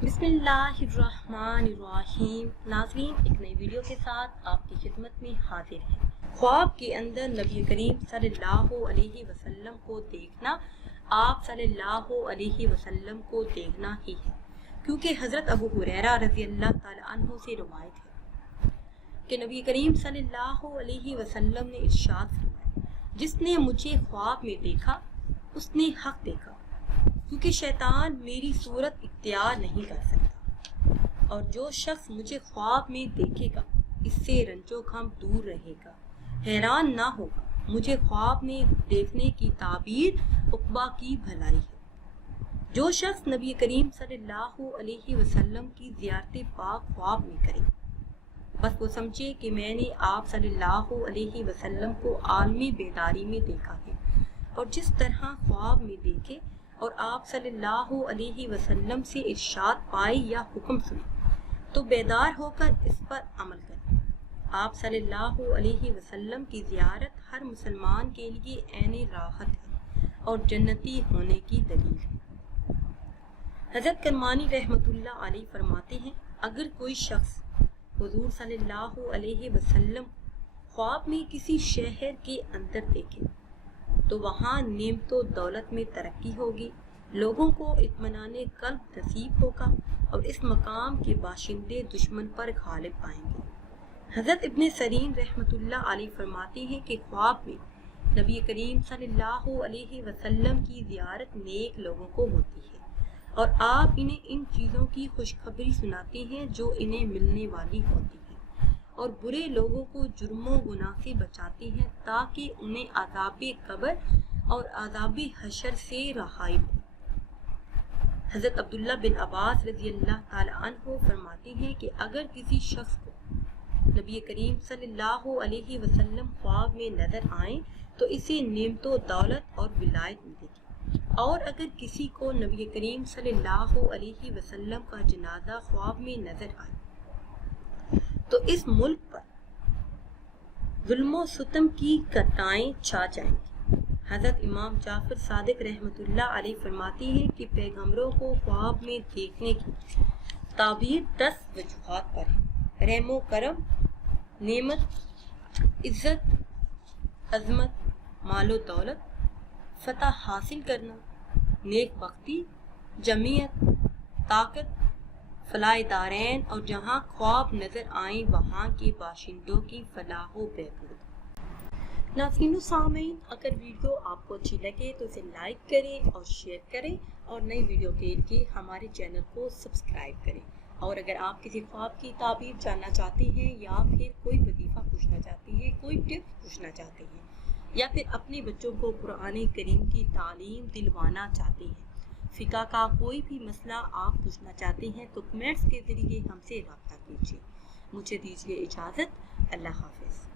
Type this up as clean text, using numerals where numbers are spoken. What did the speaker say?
बिस्मिल्लाहिर्रहमानिर्रहीम। नाज़रीन, एक नई वीडियो के साथ आपकी खिदमत में हाजिर है। ख्वाब के अंदर नबी करीम सल्लल्लाहु अलैहि वसल्लम को देखना आप सल्लल्लाहु अलैहि वसल्लम को देखना ही है, क्योंकि हज़रत अबू हुरैरा रज़ी अल्लाह ताला अन्हु से रवायत है कि नबी करीम सल्लल्लाहु अलैहि वसल्लम ने इरशाद फरमाया, जिसने मुझे ख्वाब में देखा उसने हक देखा, क्योंकि शैतान मेरी सूरत इख्तियार नहीं कर सकता, और जो शख्स मुझे ख्वाब में देखेगा इससे रंजो गम दूर रहेगा। हैरान ना होगा, मुझे ख्वाब में देखने की ताबीर उक़बा की भलाई है। जो शख्स नबी करीम सल्लल्लाहु अलैहि वसल्लम की ज़ियारत पाक ख्वाब में करे, बस वो समझे कि मैंने आप सल्लल्लाहु अलैहि वसल्लम को आलमी बेदारी में देखा है, और जिस तरह ख्वाब में देखे और आप सल्लल्लाहु अलैहि वसल्लम से इरशाद पाए या हुक्म सुने तो बेदार होकर इस पर अमल करें। आप सल्लल्लाहु अलैहि वसल्लम की ज़ियारत हर मुसलमान के लिए ऐने राहत है और जन्नती होने की दलील है। हज़रत करमानी रहमतुल्लाह अलैह फरमाते हैं, अगर कोई शख्स हुज़ूर सल्लल्लाहु अलैहि वसल्लम ख्वाब में किसी शहर के अंदर देखे तो वहाँ नेमतो दौलत में तरक्की होगी, लोगों को इत्मीनाने कल्ब नसीब होगा और इस मकाम के बाशिंदे दुश्मन पर गालिब आएंगे। हज़रत इब्न सरीन रहमतुल्लाह अलैह फरमाते हैं कि ख्वाब में नबी करीम सल्लल्लाहु अलैहि वसल्लम की ज़ियारत नेक लोगों को होती है और आप इन्हें इन चीज़ों की खुशखबरी सुनाते हैं जो इन्हें मिलने वाली होती है, और बुरे लोगों को जुर्मों गुनाह से बचाते हैं ताकि उन्हें अज़ाबे कब्र और अज़ाबे हशर से रहाई मिले। हज़रत अब्दुल्ला बिन अब्बास रज़ी अल्लाह ताला अन्हु फरमाते हैं कि अगर किसी शख्स को नबी करीम सल्लल्लाहु अलैहि वसल्लम ख्वाब में नज़र आए तो इसे नेमतो दौलत और विलायत मिलेगी, और अगर किसी को नबी करीम सल्लल्लाहु अलैहि वसल्लम का जनाजा ख्वाब में नज़र आए तो इस मुल्क पर जुल्म सितम की कताएं छा जाएंगी। हज़रत इमाम जाफर सादिक रहमतुल्लाह अलैह फरमाते हैं कि पैगंबरों को ख्वाब में देखने की ताबीर 10 वजूहात पर है। रहमो करम, नेमत, इज्जत, अजमत, मालो दौलत, फतह हासिल करना, नेक बख्ती, जमीयत, ताकत, फलाह दारैन, और जहाँ ख्वाब नजर आए वहाँ के बाशिंदों की फलाहो बहबूद। नाज़रीन सामीन, अगर वीडियो आपको अच्छी लगे तो इसे लाइक करें और शेयर करें, और नई वीडियो के लिए हमारे चैनल को सब्सक्राइब करें। और अगर आप किसी ख्वाब की ताबीर जानना चाहते हैं, या फिर कोई वजीफ़ा पूछना चाहते हैं, कोई टिप्स पूछना चाहते हैं, या फिर अपने बच्चों को कुरान करीम की तालीम दिलवाना चाहते हैं, फ़िक़्ह का कोई भी मसला आप पूछना चाहते हैं, तो कमेंट्स के ज़रिए हमसे रब्ता कीजिए। मुझे दीजिए इजाज़त। अल्लाह हाफ़िज़।